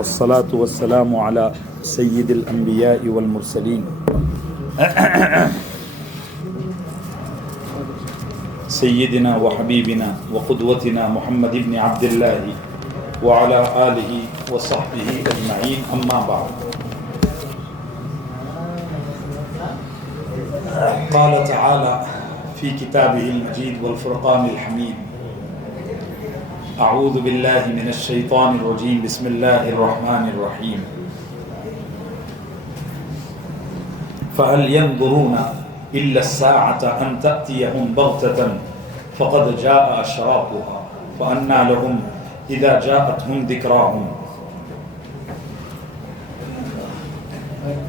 والصلاة والسلام على سيد الأنبياء والمرسلين سيدنا وحبيبنا وقدوتنا محمد بن عبد الله وعلى آله وصحبه أجمعين أما بعد. قال تعالى في كتابه المجيد والفرقان الحميد: أعوذ بالله من الشيطان الرجيم بسم الله الرحمن الرحيم فهل ينظرون إلا الساعة أن تأتيهم بغتة فقد جاء أشراطها فأنى لهم إذا جاءتهم ذكراهم.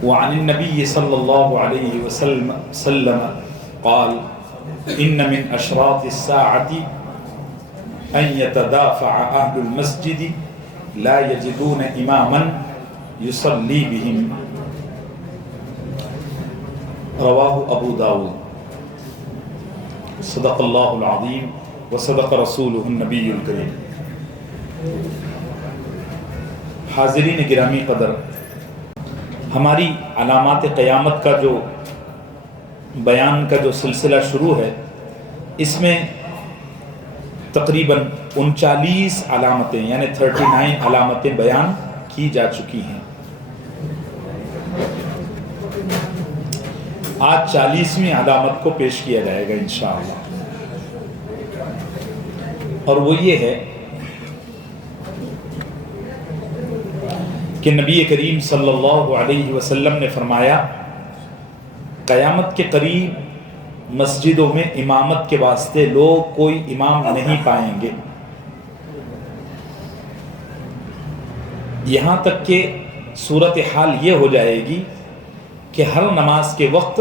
وعن النبي صلى الله عليه وسلم قال: إن من أشراط الساعة أن يتدافع أهل المسجد لا يجدون إماما يصلي بهم. رواه أبو داود. صدق الله العظيم وصدق رسوله النبي الكريم. حاضرین گرامی قدر، ہماری علامات قیامت کا جو بیان کا جو سلسلہ شروع ہے، اس میں تقریباً 39 علامتیں یعنی 39 علامتیں بیان کی جا چکی ہیں. آج 40ویں علامت کو پیش کیا جائے گا انشاءاللہ، اور وہ یہ ہے کہ نبی کریم صلی اللہ علیہ وسلم نے فرمایا قیامت کے قریب مسجدوں میں امامت کے واسطے لوگ کوئی امام نہیں پائیں گے، یہاں تک کہ صورتحال یہ ہو جائے گی کہ ہر نماز کے وقت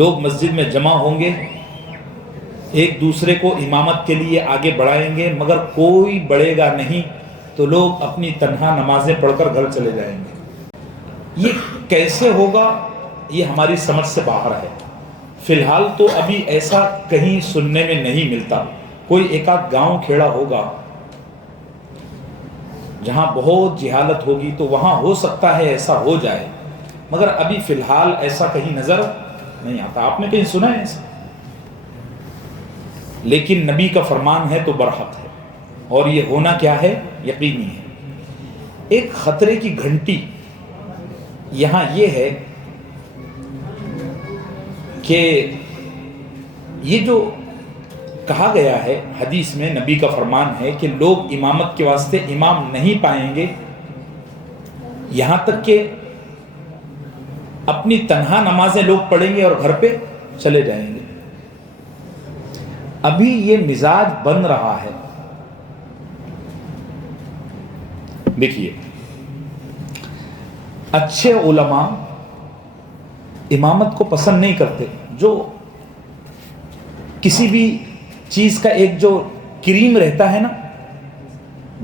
لوگ مسجد میں جمع ہوں گے، ایک دوسرے کو امامت کے لیے آگے بڑھائیں گے، مگر کوئی بڑھے گا نہیں تو لوگ اپنی تنہا نمازیں پڑھ کر گھر چلے جائیں گے. یہ کیسے ہوگا یہ ہماری سمجھ سے باہر ہے. فی الحال تو ابھی ایسا کہیں سننے میں نہیں ملتا. کوئی ایک آدھ گاؤں کھیڑا ہوگا جہاں بہت جہالت ہوگی تو وہاں ہو سکتا ہے ایسا ہو جائے، مگر ابھی فی الحال ایسا کہیں نظر نہیں آتا. آپ نے کہیں سنا ہے ایسا؟ لیکن نبی کا فرمان ہے تو برحق ہے، اور یہ ہونا کیا ہے؟ یقینی ہے. ایک خطرے کی گھنٹی یہاں یہ ہے کہ یہ جو کہا گیا ہے حدیث میں، نبی کا فرمان ہے کہ لوگ امامت کے واسطے امام نہیں پائیں گے، یہاں تک کہ اپنی تنہا نمازیں لوگ پڑھیں گے اور گھر پہ چلے جائیں گے. ابھی یہ مزاج بن رہا ہے. دیکھیے، اچھے علماء امامت کو پسند نہیں کرتے. جو کسی بھی چیز کا ایک جو کریم رہتا ہے نا،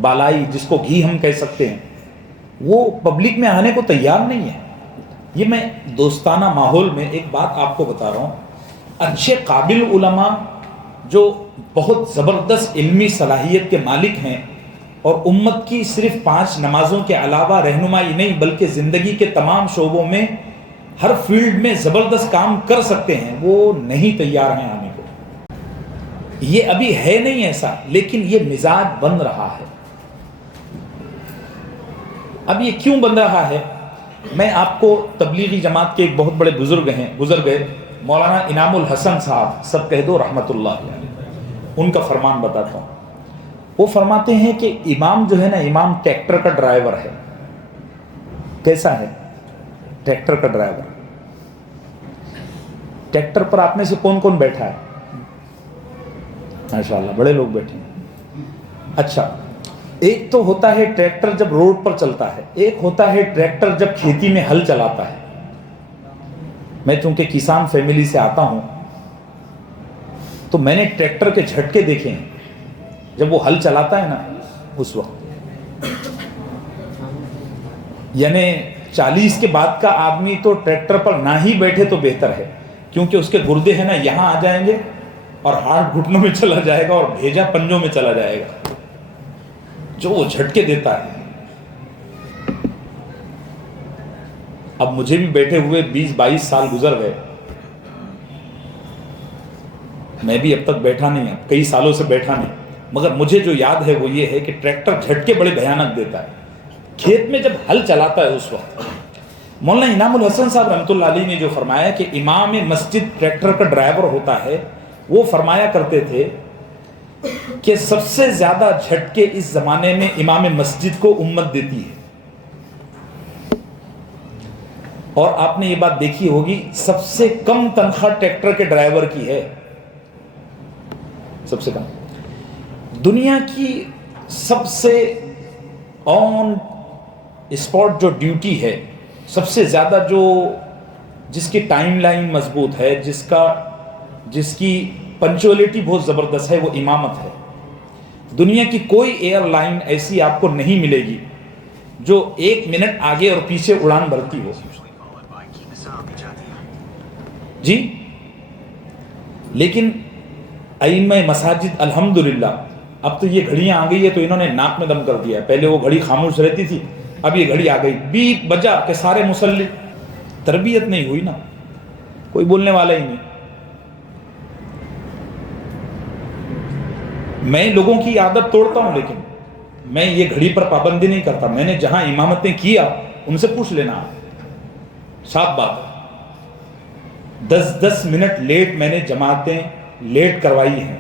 بالائی جس کو گھی ہم کہہ سکتے ہیں، وہ پبلک میں آنے کو تیار نہیں ہے. یہ میں دوستانہ ماحول میں ایک بات آپ کو بتا رہا ہوں. اچھے قابل علماء جو بہت زبردست علمی صلاحیت کے مالک ہیں اور امت کی صرف 5 نمازوں کے علاوہ رہنمائی نہیں بلکہ زندگی کے تمام شعبوں میں ہر فیلڈ میں زبردست کام کر سکتے ہیں، وہ نہیں تیار ہیں آنے کو. یہ ابھی ہے نہیں ایسا، لیکن یہ مزاج بن رہا ہے. اب یہ کیوں بن رہا ہے؟ میں آپ کو تبلیغی جماعت کے ایک بہت بڑے بزرگ ہیں، گزر گئے، مولانا انعام الحسن صاحب، سب کہہ دو رحمت اللہ علیہ، ان کا فرمان بتاتا ہوں. وہ فرماتے ہیں کہ امام جو ہے نا، امام ٹریکٹر کا ڈرائیور ہے. کیسا ہے؟ ٹریکٹر کا ڈرائیور. ٹریکٹر پر آپ میں سے کون کون بیٹھا ہے؟ ماشاءاللہ بڑے لوگ بیٹھے ہیں. اچھا، ایک تو ہوتا ہے ٹریکٹر جب روڈ پر چلتا ہے، ایک ہوتا ہے ٹریکٹر جب کھیتی میں ہل چلاتا ہے. میں چونکہ کسان فیملی سے آتا ہوں تو میں نے ٹریکٹر کے جھٹکے دیکھے ہیں جب وہ ہل چلاتا ہے نا اس وقت. یعنی 40 کے بعد کا آدمی تو ٹریکٹر پر نہ ہی بیٹھے تو بہتر ہے، کیونکہ اس کے گردے ہیں نا یہاں آ جائیں گے اور ہارٹ گھٹنوں میں چلا جائے گا اور بھیجا پنجوں میں چلا جائے گا. جو وہ جھٹکے دیتا ہے اب مجھے بھی بیٹھے ہوئے 20-22 سال گزر گئے، میں بھی اب تک بیٹھا نہیں، اب کئی سالوں سے بیٹھا نہیں، مگر مجھے جو یاد ہے وہ یہ ہے کہ ٹریکٹر جھٹکے بڑے بھیانک دیتا ہے کھیت میں جب ہل چلاتا ہے اس وقت۔ مولانا انعام الحسن صاحب رحمۃ اللہ علیہ نے جو فرمایا کہ امام مسجد ٹریکٹر کا ڈرائیور ہوتا ہے، وہ فرمایا کرتے تھے کہ سب سے زیادہ جھٹکے اس زمانے میں امام مسجد کو امت دیتی ہے، اور آپ نے یہ بات دیکھی ہوگی سب سے کم تنخواہ ٹریکٹر کے ڈرائیور کی ہے، سب سے کم۔ دنیا کی سب سے آن اسپاٹ جو ڈیوٹی ہے، سب سے زیادہ جو جس کی ٹائم لائن مضبوط ہے، جس کی پنچولیٹی بہت زبردست ہے، وہ امامت ہے۔ دنیا کی کوئی ایئر لائن ایسی آپ کو نہیں ملے گی جو 1 منٹ آگے اور پیچھے اڑان بھرتی ہو، جی۔ لیکن ائمہ مساجد الحمدللہ اب تو یہ گھڑیاں آ گئی ہے تو انہوں نے ناک میں دم کر دیا ہے، پہلے وہ گھڑی خاموش رہتی تھی، اب یہ گھڑی آ گئی، بیپ بجا کہ سارے مصلی۔ تربیت نہیں ہوئی نا، کوئی بولنے والا ہی نہیں۔ میں لوگوں کی عادت توڑتا ہوں، لیکن میں یہ گھڑی پر پابندی نہیں کرتا۔ میں نے جہاں امامتیں کیا ان سے پوچھ لینا، صاف بات ہے۔ 10 منٹ لیٹ میں نے جماعتیں لیٹ کروائی ہیں،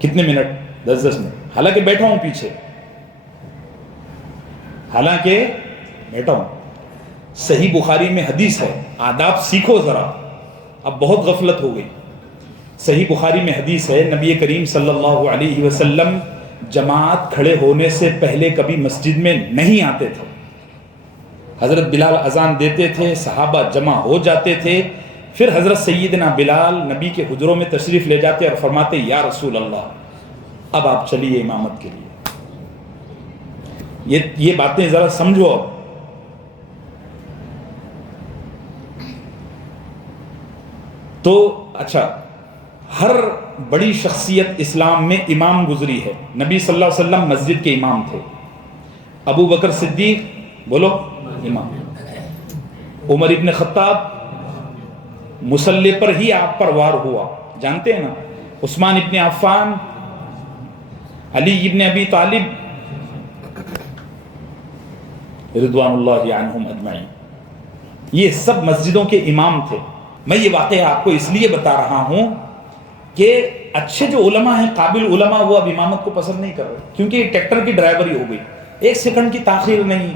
کتنے منٹ؟ 10 منٹ، حالانکہ بیٹھا ہوں پیچھے، حالانکہ بیٹھا ہوں۔ صحیح بخاری میں حدیث ہے، آداب سیکھو ذرا، اب بہت غفلت ہو گئی۔ صحیح بخاری میں حدیث ہے، نبی کریم صلی اللہ علیہ وسلم جماعت کھڑے ہونے سے پہلے کبھی مسجد میں نہیں آتے تھے۔ حضرت بلال اذان دیتے تھے، صحابہ جمع ہو جاتے تھے، پھر حضرت سیدنا بلال نبی کے حجروں میں تشریف لے جاتے اور فرماتے یا رسول اللہ اب آپ چلیے امامت کے لیے۔ یہ باتیں ذرا سمجھو۔ تو اچھا، ہر بڑی شخصیت اسلام میں امام گزری ہے۔ نبی صلی اللہ علیہ وسلم مسجد کے امام تھے، ابو بکر صدیق بولو امام، عمر ابن خطاب مصلی پر ہی آپ پر وار ہوا، جانتے ہیں نا، عثمان ابن عفان، علی ابن ابی طالب رضوان اللہ عنہم اجمعین، یہ سب مسجدوں کے امام تھے۔ میں یہ واقعہ آپ کو اس لیے بتا رہا ہوں کہ اچھے جو علماء ہیں، قابل علماء، وہ اب امامت کو پسند نہیں کر رہے، کیونکہ یہ ٹریکٹر کی ڈرائیوری ہو گئی، 1 سیکنڈ کی تاخیر نہیں۔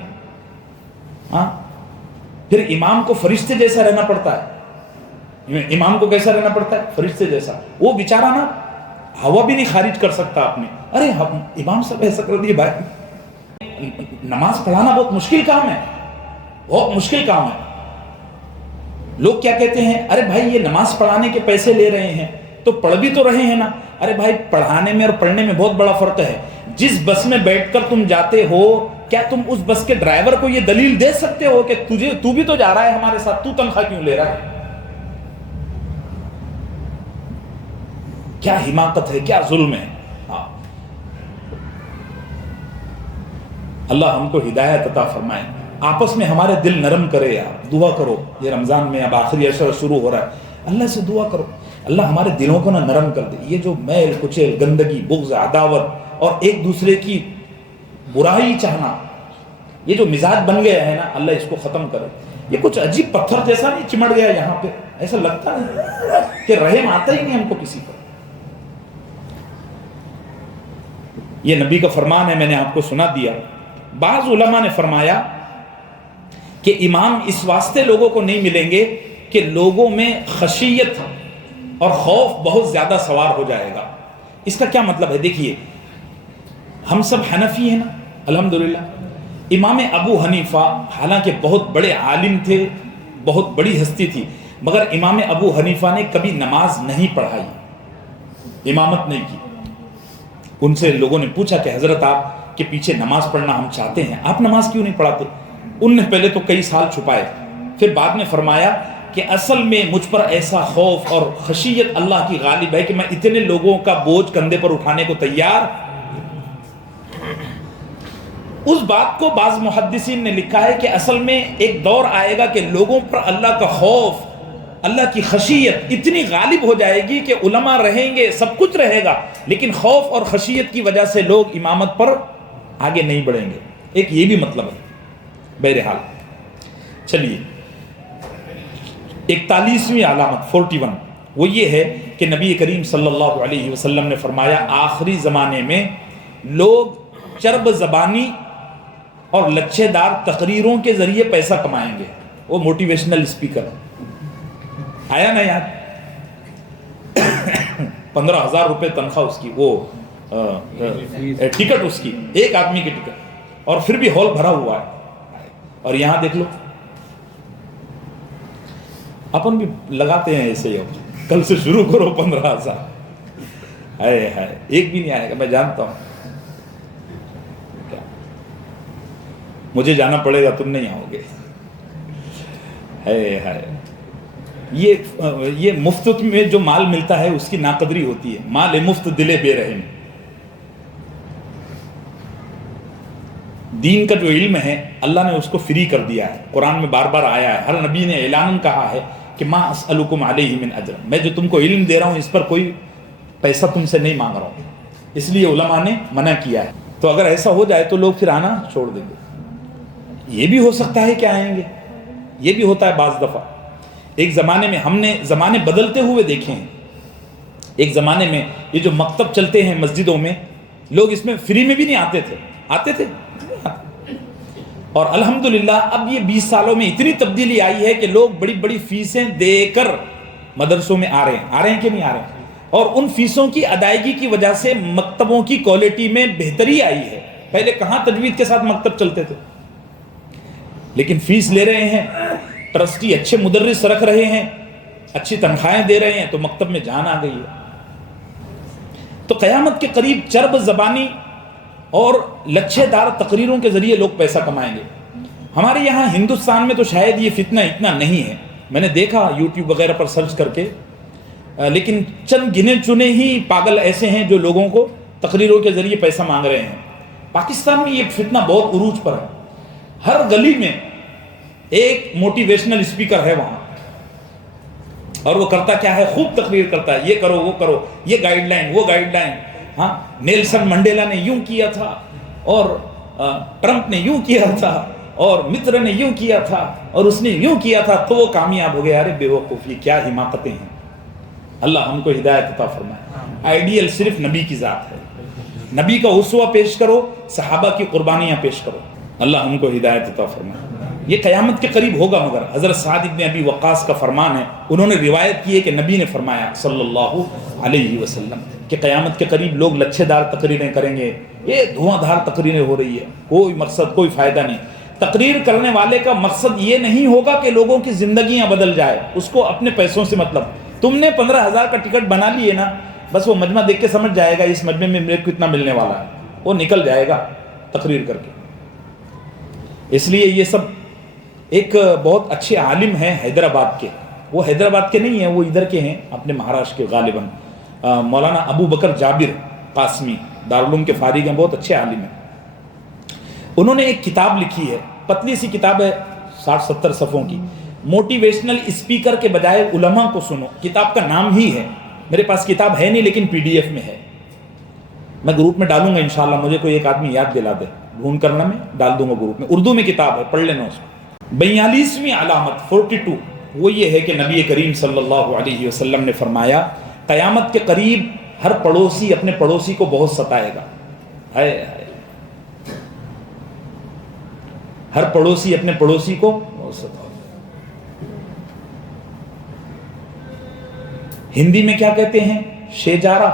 ہاں، پھر امام کو فرشتے جیسا رہنا پڑتا ہے۔ امام کو کیسا رہنا پڑتا ہے؟ فرشتے جیسا۔ وہ بیچارہ نا ہوا بھی نہیں خارج کر سکتا اپنے، ارے امام صاحب ایسا کر دیے بھائی۔ نماز پڑھانا بہت مشکل کام ہے، بہت مشکل کام ہے۔ لوگ کیا کہتے ہیں، ارے بھائی یہ نماز پڑھانے کے پیسے لے رہے ہیں تو پڑھ بھی تو رہے ہیں نا۔ ارے بھائی پڑھانے میں اور پڑھنے میں بہت بڑا فرق ہے۔ جس بس میں بیٹھ کر تم جاتے ہو، کیا تم اس بس کے ڈرائیور کو یہ دلیل دے سکتے ہو کہ تو بھی تو جا رہا ہے ہمارے ساتھ، تو تنخواہ کیوں لے رہا ہے؟ کیا حماقت ہے، کیا ظلم ہے۔ اللہ ہم کو ہدایت عطا فرمائے، آپس میں ہمارے دل نرم کرے۔ یار دعا کرو، یہ رمضان میں اب آخری عشرہ شروع ہو رہا ہے، اللہ سے دعا کرو اللہ ہمارے دلوں کو نرم کر دے۔ یہ جو میل کچیل، گندگی، بغض، عداوت اور ایک دوسرے کی برائی چاہنا، یہ جو مزاج بن گیا ہے نا، اللہ اس کو ختم کرے۔ یہ کچھ عجیب پتھر جیسا نہیں چمٹ گیا یہاں پہ، ایسا لگتا نہیں کہ رحم آتا ہی نہیں ہم کو کسی پر۔ یہ نبی کا فرمان ہے، میں نے آپ کو سنا دیا۔ بعض علماء نے فرمایا کہ امام اس واسطے لوگوں کو نہیں ملیں گے کہ لوگوں میں خشیت اور خوف بہت زیادہ سوار ہو جائے گا۔ اس کا کیا مطلب ہے؟ دیکھیے، ہم سب حنفی ہیں نا الحمدللہ۔ امام ابو حنیفہ حالانکہ بہت بڑے عالم تھے، بہت بڑی ہستی تھی، مگر امام ابو حنیفہ نے کبھی نماز نہیں پڑھائی، امامت نہیں کی۔ ان سے لوگوں نے پوچھا کہ حضرت آپ کے پیچھے نماز پڑھنا ہم چاہتے ہیں، آپ نماز کیوں نہیں پڑھاتے؟ ان نے پہلے تو کئی سال چھپائے، پھر بعد میں فرمایا کہ اصل میں مجھ پر ایسا خوف اور خشیت اللہ کی غالب ہے کہ میں اتنے لوگوں کا بوجھ کندھے پر اٹھانے کو تیار۔ اس بات کو بعض محدثین نے لکھا ہے کہ اصل میں ایک دور آئے گا کہ لوگوں پر اللہ کا خوف، اللہ کی خشیت اتنی غالب ہو جائے گی کہ علماء رہیں گے، سب کچھ رہے گا، لیکن خوف اور خشیت کی وجہ سے لوگ امامت پر آگے نہیں بڑھیں گے۔ ایک یہ بھی مطلب ہے۔ بہرحال چلیے 41ویں علامت 41 وہ یہ ہے کہ نبی کریم صلی اللہ علیہ وسلم نے فرمایا آخری زمانے میں لوگ چرب زبانی اور لچھے دار تقریروں کے ذریعے پیسہ کمائیں گے۔ وہ موٹیویشنل اسپیکر آیا نا یاد، 15,000 روپے تنخواہ اس کی، وہ ٹکٹ اس کی، ایک آدمی کی ٹکٹ، اور پھر بھی ہال بھرا ہوا ہے۔ اور یہاں دیکھ لو اپن بھی لگاتے ہیں ایسے ہی، کل سے شروع کرو 15,000، ہائے ہائے ایک بھی نہیں آئے گا، میں جانتا ہوں، مجھے جانا پڑے گا، تم نہیں آؤ گے۔ ہائے ہائے یہ مفت میں جو مال ملتا ہے اس کی ناقدری ہوتی ہے۔ مال مفت دل بے رحم۔ دین کا جو علم ہے اللہ نے اس کو فری کر دیا ہے، قرآن میں بار بار آیا ہے، ہر نبی نے اعلان کہا ہے کہ ما اسألکم علیہ من اجر، میں جو تم کو علم دے رہا ہوں اس پر کوئی پیسہ تم سے نہیں مانگ رہا ہوں، اس لیے علماء نے منع کیا ہے۔ تو اگر ایسا ہو جائے تو لوگ پھر آنا چھوڑ دیں گے۔ یہ بھی ہو سکتا ہے کہ آئیں گے، یہ بھی ہوتا ہے بعض دفعہ۔ ایک زمانے میں ہم نے زمانے بدلتے ہوئے دیکھے ہیں، ایک زمانے میں یہ جو مکتب چلتے ہیں مسجدوں میں، لوگ اس میں فری میں بھی نہیں آتے تھے، آتے تھے، اور الحمدللہ اب یہ 20 سالوں میں اتنی تبدیلی آئی ہے کہ لوگ بڑی بڑی فیسیں دے کر مدرسوں میں آ رہے ہیں کہ نہیں آ رہے ہیں، اور ان فیسوں کی ادائیگی کی وجہ سے مکتبوں کی کوالٹی میں بہتری آئی ہے۔ پہلے کہاں تجوید کے ساتھ مکتب چلتے تھے، لیکن فیس لے رہے ہیں، ٹرسٹی اچھے مدرس رکھ رہے ہیں، اچھی تنخواہیں دے رہے ہیں، تو مکتب میں جان آ گئی ہے۔ تو قیامت کے قریب چرب زبانی اور لچھے دار تقریروں کے ذریعے لوگ پیسہ کمائیں گے۔ ہمارے یہاں ہندوستان میں تو شاید یہ فتنہ اتنا نہیں ہے، میں نے دیکھا یوٹیوب وغیرہ پر سرچ کر کے، لیکن چند گنے چنے ہی پاگل ایسے ہیں جو لوگوں کو تقریروں کے ذریعے پیسہ مانگ رہے ہیں۔ پاکستان میں یہ فتنہ بہت عروج پر ہے، ہر گلی میں ایک موٹیویشنل اسپیکر ہے وہاں، اور وہ کرتا کیا ہے، خوب تقریر کرتا ہے، یہ کرو وہ کرو، یہ گائیڈ لائن وہ گائیڈ لائن، ہاں نیلسن منڈیلا نے یوں کیا تھا، اور ٹرمپ نے یوں کیا تھا، اور متر نے یوں کیا تھا، اور اس نے یوں کیا تھا تو وہ کامیاب ہو گیا۔ ارے بے وقوف، یہ کیا حماقتیں ہیں۔ اللہ ہم کو ہدایت عطا فرمائے۔ آئیڈیل صرف نبی کی ذات ہے، نبی کا اسوہ پیش کرو، صحابہ کی قربانیاں پیش کرو۔ اللہ ہم کو ہدایت عطا فرمائے۔ یہ قیامت کے قریب ہوگا، مگر حضرت سعد بن ابی وقاص کا فرمان ہے، انہوں نے روایت کی ہے کہ نبی نے فرمایا صلی اللہ علیہ وسلم کہ قیامت کے قریب لوگ لچھے دار تقریریں کریں گے۔ یہ دھواں دھار تقریریں ہو رہی ہے، کوئی مقصد کوئی فائدہ نہیں۔ تقریر کرنے والے کا مقصد یہ نہیں ہوگا کہ لوگوں کی زندگیاں بدل جائے، اس کو اپنے پیسوں سے مطلب۔ تم نے 15,000 کا ٹکٹ بنا لیے نا، بس وہ مجمع دیکھ کے سمجھ جائے گا اس مجمع میں میرے کو اتنا ملنے والا ہے، وہ نکل جائے گا تقریر کر کے۔ اس لیے یہ سب ایک بہت اچھے عالم ہیں حیدرآباد کے، وہ حیدرآباد کے نہیں ہیں، وہ ادھر کے ہیں، اپنے مہاراشٹر کے غالباً، مولانا ابو بکر جابر قاسمی، دارالعلوم کے فارغ ہیں، بہت اچھے عالم ہیں۔ انہوں نے ایک کتاب لکھی ہے، پتلی سی کتاب ہے، 60-70 صفحوں کی، موٹیویشنل اسپیکر کے بجائے علماء کو سنو، کتاب کا نام ہی ہے۔ میرے پاس کتاب ہے نہیں لیکن PDF میں ہے، میں گروپ میں ڈالوں گا انشاءاللہ، مجھے کوئی ایک آدمی یاد دلا دے، ڈھونڈ کرنا میں ڈال دوں گا گروپ میں، اردو میں کتاب ہے، پڑھ لینا اس کو۔ 42ویں علامت 42 وہ یہ ہے کہ نبی کریم صلی اللہ علیہ وسلم نے فرمایا قیامت کے قریب ہر پڑوسی اپنے پڑوسی کو بہت ستائے گا۔ ہائے ہائے، ہر پڑوسی اپنے پڑوسی کو بہت ستائے گا۔ ہندی میں کیا کہتے ہیں، شیجارہ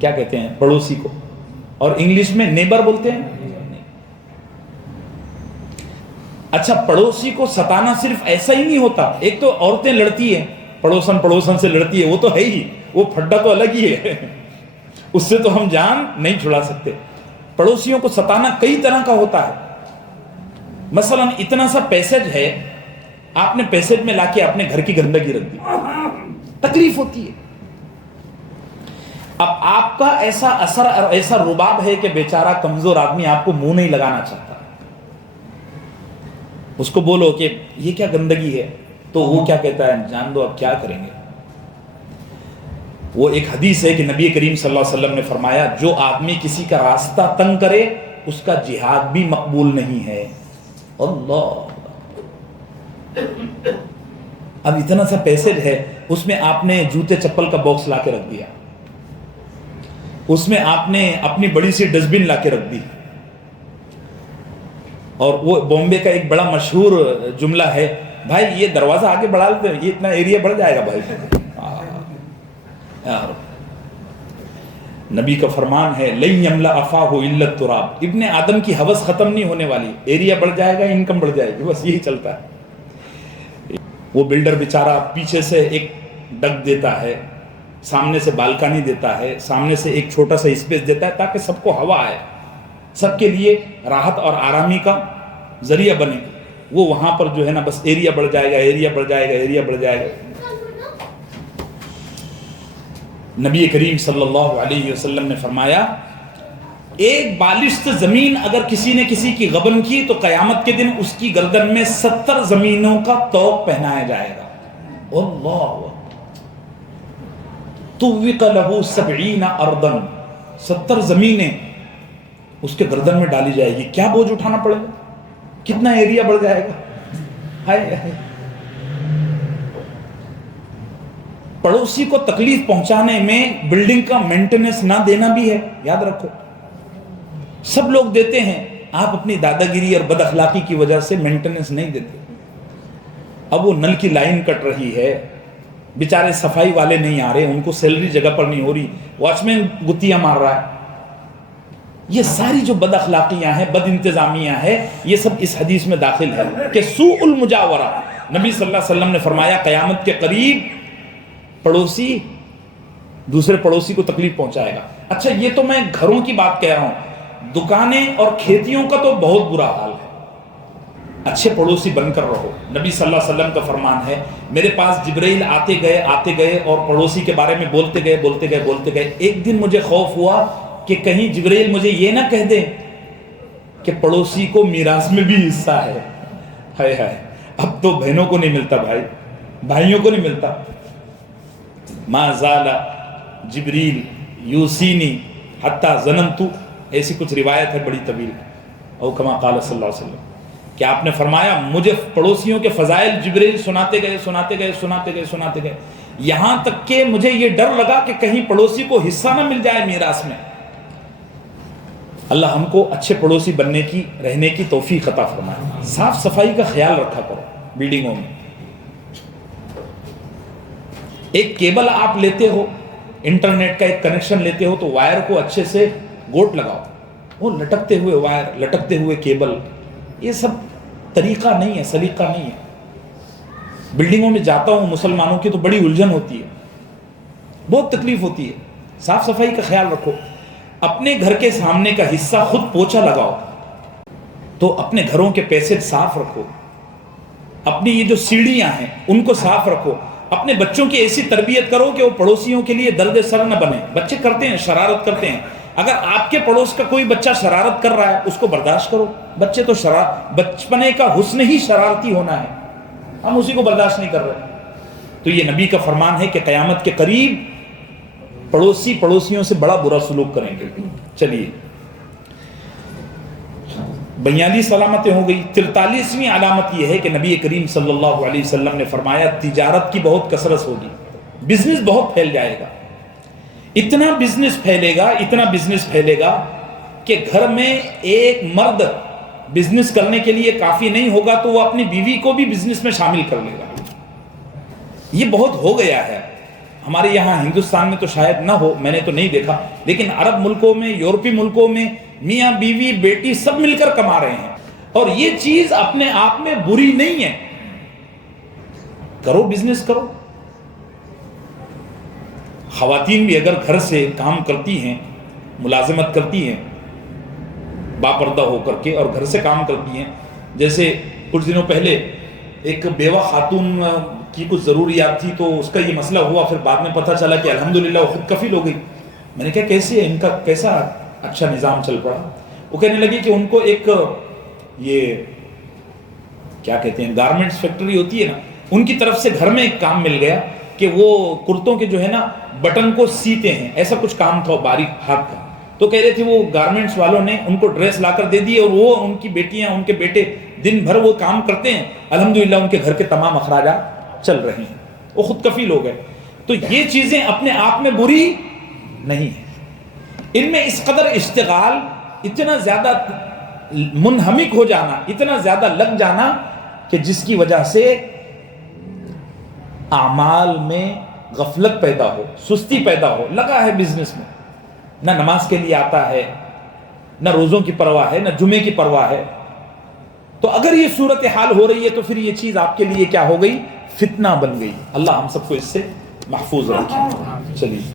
کیا کہتے ہیں پڑوسی کو، اور انگلش میں نیبر بولتے ہیں۔ اچھا، پڑوسی کو ستانا صرف ایسا ہی نہیں ہوتا، ایک تو عورتیں لڑتی ہیں، پڑوسن سے لڑتی ہے، وہ تو ہے ہی، وہ پھڈا تو الگ ہی ہے، اس سے تو ہم جان نہیں چھڑا سکتے۔ پڑوسیوں کو ستانا کئی طرح کا ہوتا ہے۔ مثلا اتنا سا پیسج ہے، آپ نے پیسج میں لا کے اپنے گھر کی گندگی رکھ دی، تکلیف ہوتی ہے۔ اب آپ کا ایسا اثر اور ایسا رباب ہے کہ بیچارہ کمزور آدمی آپ کو منہ نہیں لگانا چاہتا. اس کو بولو کہ یہ کیا گندگی ہے تو وہ کیا کہتا ہے, جان دو اب کیا کریں گے. وہ ایک حدیث ہے کہ نبی کریم صلی اللہ علیہ وسلم نے فرمایا, جو آدمی کسی کا راستہ تنگ کرے اس کا جہاد بھی مقبول نہیں ہے. اللہ, اب اتنا سا پیسے ہے, اس میں آپ نے جوتے چپل کا باکس لا کے رکھ دیا, اس میں آپ نے اپنی بڑی سی ڈسٹ بن لا کے رکھ دی. اور وہ بامبے کا ایک بڑا مشہور جملہ ہے, بھائی یہ دروازہ آگے بڑھا لیتے ہیں, یہ اتنا ایریا بڑھ جائے گا بھائی. نبی کا فرمان ہے, لن یملا افاہ الا التراب, ابن آدم کی ہوس ختم نہیں ہونے والی, ایریا بڑھ جائے گا, انکم بڑھ جائے گی, بس یہی چلتا ہے. وہ بلڈر بیچارہ پیچھے سے ایک ڈگ دیتا ہے, سامنے سے بالکنی دیتا ہے, سامنے سے ایک چھوٹا سا اسپیس دیتا ہے تاکہ سب کو ہوا آئے, سب کے لیے راحت اور آرامی کا ذریعہ بنے. وہ وہاں پر جو ہے نا بس ایریا بڑھ جائے گا, ایریا بڑھ جائے گا, ایریا بڑھ جائے گا. نبی کریم صلی اللہ علیہ وسلم نے فرمایا, ایک بالشت زمین اگر کسی نے کسی کی غبن کی تو قیامت کے دن اس کی گردن میں 70 زمینوں کا طوق پہنایا جائے گا. اللہ, طوق لہ 70 ارضا, 70 زمینیں اس کے گردن میں ڈالی جائے گی. کیا بوجھ اٹھانا پڑے گا, کتنا ایریا بڑھ جائے گا. ہائے ہائے. پڑوسی کو تکلیف پہنچانے میں بلڈنگ کا مینٹیننس نہ دینا بھی ہے, یاد رکھو. سب لوگ دیتے ہیں, آپ اپنی دادا گیری اور بد اخلاقی کی وجہ سے مینٹیننس نہیں دیتے. اب وہ نل کی لائن کٹ رہی ہے, بیچارے صفائی والے نہیں آ رہے, ان کو سیلری جگہ پر نہیں ہو رہی, واچ مین گتیاں مار رہا ہے. یہ ساری جو بد اخلاقیاں ہیں, بد انتظامیاں ہیں, یہ سب اس حدیث میں داخل ہے کہ سوء المجاورہ. نبی صلی اللہ علیہ وسلم نے فرمایا, قیامت کے قریب پڑوسی دوسرے پڑوسی کو تکلیف پہنچائے گا. اچھا, یہ تو میں گھروں کی بات کہہ رہا ہوں, دکانیں اور کھیتیوں کا تو بہت برا حال ہے. اچھے پڑوسی بن کر رہو. نبی صلی اللہ علیہ وسلم کا فرمان ہے, میرے پاس جبرائیل آتے گئے اور پڑوسی کے بارے میں بولتے گئے. ایک دن مجھے خوف ہوا کہ کہیں جبرائیل مجھے یہ نہ کہہ دیں کہ پڑوسی کو میراث میں بھی حصہ ہے. ہائے ہائے, اب تو بہنوں کو نہیں ملتا, بھائیوں کو نہیں ملتا. ما زال جبریل یوسینی حتی ظننت, ایسی کچھ روایت ہے بڑی طویل, او کما قال صلی اللہ علیہ وسلم, کہ آپ نے فرمایا مجھے پڑوسیوں کے فضائل جبریل سناتے گئے یہاں تک کہ مجھے یہ ڈر لگا کہ کہیں پڑوسی کو حصہ نہ مل جائے میراث میں. اللہ ہم کو اچھے پڑوسی بننے کی, رہنے کی توفیق عطا فرمائے. صاف صفائی کا خیال رکھا کرو بلڈنگوں میں. ایک کیبل آپ لیتے ہو, انٹرنیٹ کا ایک کنیکشن لیتے ہو, تو وائر کو اچھے سے گوٹ لگاؤ. وہ لٹکتے ہوئے وائر, لٹکتے ہوئے کیبل, یہ سب طریقہ نہیں ہے, سلیقہ نہیں ہے. بلڈنگوں میں جاتا ہوں مسلمانوں کی تو بڑی الجھن ہوتی ہے, بہت تکلیف ہوتی ہے. صاف صفائی کا خیال رکھو. اپنے گھر کے سامنے کا حصہ خود پوچھا لگاؤ, تو اپنے گھروں کے پیسے صاف رکھو. اپنی یہ جو سیڑھیاں ہیں ان کو صاف رکھو. اپنے بچوں کی ایسی تربیت کرو کہ وہ پڑوسیوں کے لیے درد سر نہ بنے. بچے کرتے ہیں, شرارت کرتے ہیں. اگر آپ کے پڑوس کا کوئی بچہ شرارت کر رہا ہے, اس کو برداشت کرو. بچے تو بچپنے کا حسن ہی شرارتی ہونا ہے, ہم اسی کو برداشت نہیں کر رہے. تو یہ نبی کا فرمان ہے کہ قیامت کے قریب پڑوسی پڑوسیوں سے بڑا برا سلوک کریں گے. چلیے, 42 علامتیں ہو گئی. 43ویں علامت یہ ہے کہ نبی کریم صلی اللہ علیہ وسلم نے فرمایا, تجارت کی بہت کثرت ہوگی, بزنس بہت پھیل جائے گا. اتنا بزنس پھیلے گا کہ گھر میں ایک مرد بزنس کرنے کے لیے کافی نہیں ہوگا تو وہ اپنی بیوی کو بھی بزنس میں شامل کر لے گا. یہ بہت ہو گیا ہے. ہمارے یہاں ہندوستان میں تو شاید نہ ہو, میں نے تو نہیں دیکھا, لیکن عرب ملکوں میں, یورپی ملکوں میں میاں بیوی بیٹی سب مل کر کما رہے ہیں. اور یہ چیز اپنے آپ میں بری نہیں ہے. کرو, بزنس کرو. خواتین بھی اگر گھر سے کام کرتی ہیں, ملازمت کرتی ہیں باپردہ ہو کر کے, اور گھر سے کام کرتی ہیں, جیسے کچھ دنوں پہلے ایک بیوہ خاتون کی کچھ ضروریات تھی تو اس کا یہ مسئلہ ہوا, پھر بعد میں پتہ چلا کہ الحمدللہ وہ خود کفیل ہو گئی. میں نے کہا کیسے ان کا کیسا اچھا نظام چل پڑا؟ وہ کہنے لگی کہ ان کو ایک یہ کیا کہتے ہیں گارمنٹس فیکٹری ہوتی ہے نا، ان کی طرف سے گھر میں ایک کام مل گیا کہ وہ کرتوں کے جو ہے نا بٹن کو سیتے ہیں، ایسا کچھ کام تھا باریک ہاتھ کا. تو کہہ رہے تھے وہ گارمنٹس والوں نے ان کو ڈریس لا کر دے دی اور وہ ان کی بیٹیاں ان کے بیٹے دن بھر وہ کام کرتے ہیں، الحمدللہ ان کے گھر کے تمام اخراجات چل رہے ہیں، وہ خود کفیل ہو گئے. تو یہ چیزیں اپنے آپ میں بری نہیں ہیں، ان میں اس قدر اشتغال، اتنا زیادہ منہمک ہو جانا، اتنا زیادہ لگ جانا کہ جس کی وجہ سے اعمال میں غفلت پیدا ہو، سستی پیدا ہو. لگا ہے بزنس میں، نہ نماز کے لیے آتا ہے، نہ روزوں کی پرواہ ہے، نہ جمعے کی پرواہ ہے. تو اگر یہ صورتحال ہو رہی ہے تو پھر یہ چیز آپ کے لیے کیا ہو گئی؟ فتنہ بن گئی. اللہ ہم سب کو اس سے محفوظ رکھے. چلیے.